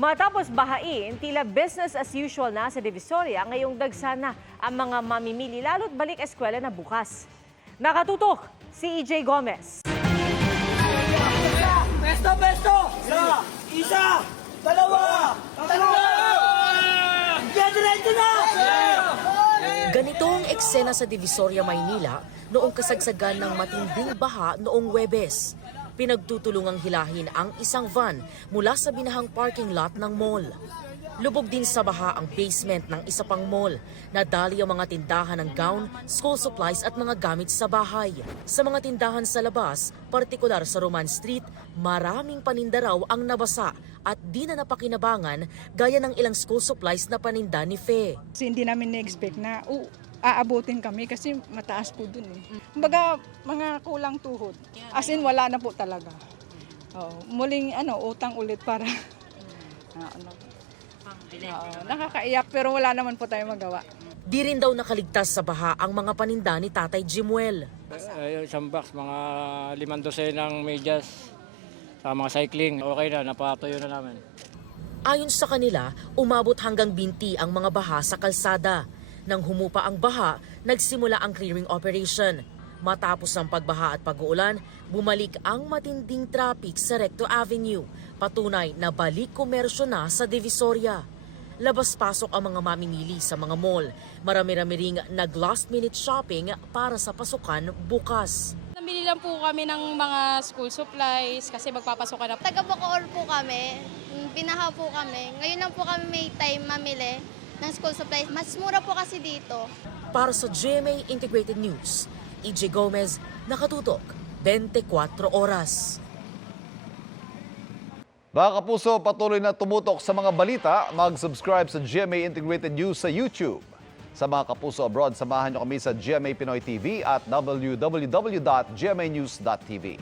Matapos bahain, tila business as usual na sa Divisoria ngayong dagsana ang mga mamimili lalo't balik eskwela na bukas. Nakatutok si EJ Gomez. Pesto! Pesto! Isa! Dalawa! Tatlo! Diretso na! Ganito ang eksena sa Divisoria, Maynila noong kasagsagan ng matinding baha noong Huwebes. Pinagtutulungang hilahin ang isang van mula sa binahang parking lot ng mall. Lubog din sa baha ang basement ng isa pang mall. Nadali ang mga tindahan ng gown, school supplies at mga gamit sa bahay. Sa mga tindahan sa labas, partikular sa Roman Street, maraming paninda raw ang nabasa at di na napakinabangan gaya ng ilang school supplies na paninda ni Fe. Kasi hindi namin na-expect na aabutin kami kasi mataas po dun eh. Kumbaga mga kulang tuhod. As in wala na po talaga. Muling utang ulit para nakakaiyak pero wala naman po tayong magawa. Di rin daw nakaligtas sa baha ang mga paninda ni Tatay Jimuel. Isang box, mga 5 dosenang medyas sa mga cycling. Okay na, napatuyo na namin. Ayon sa kanila, umabot hanggang binti ang mga baha sa kalsada. Nang humupa ang baha, nagsimula ang clearing operation. Matapos ang pagbaha at pag-uulan, bumalik ang matinding traffic sa Recto Avenue. Patunay na balik komersyo na sa Divisoria. Labas-pasok ang mga mamimili sa mga mall. Marami-rami ring nag-last-minute shopping para sa pasukan bukas. Namili lang po kami ng mga school supplies kasi magpapasokan na. Taga Bacoor po kami, binaha po kami. Ngayon lang po kami may time mamili ng school supplies. Mas mura po kasi dito. Para sa GMA Integrated News, EJ Gomez, nakatutok, 24 oras. Mga kapuso, patuloy na tumutok sa mga balita. Mag-subscribe sa GMA Integrated News sa YouTube. Sa mga kapuso abroad, samahan niyo kami sa GMA Pinoy TV at www.gmanews.tv.